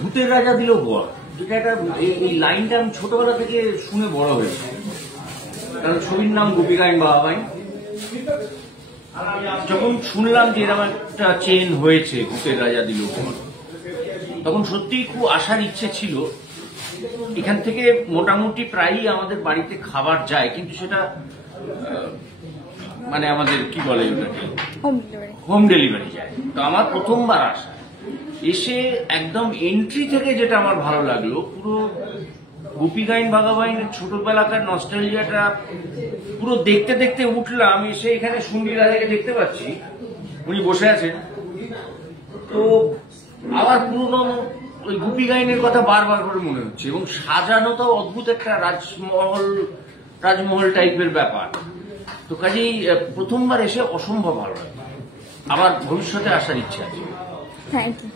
ভূতের রাজা দিল বর, যেটা একটা এই লাইনটা আমি ছোটবেলা থেকে শুনে বড় হয়েছে। কারণ ছবির নাম গোপীগাইন বাঘাবাইন। যখন শুনলাম যে এরকম একটা চেন হয়েছে ভূতের রাজা দিল বর, তখন সত্যিই খুব আসার ইচ্ছে ছিল। এখান থেকে মোটামুটি প্রায়ই আমাদের বাড়িতে খাবার যায়, কিন্তু সেটা মানে আমাদের কি বলে ওটাকে হোম ডেলিভারি যায়। তো আমার প্রথমবার আসা, এসে একদম এন্ট্রি থেকে যেটা আমার ভালো লাগলো, পুরো গোপীগাইন বাঘাবাইনের ছোটবেলাকার নস্টালজিয়াটা পুরো দেখতে দেখতে উঠলাম। এসে এখানে সুন্দরী রাজাকে দেখতে পাচ্ছি, উনি বসে আছেন। তো আবার পুরনো ওই গোপীগাইনের কথা বারবার করে মনে হচ্ছে, এবং সাজানোটাও অদ্ভুত একটা রাজমহল টাইপের ব্যাপার। তো কাজেই প্রথমবার এসে অসম্ভব ভালো লাগে, আবার ভবিষ্যতে আসার ইচ্ছা আছে। Thank you.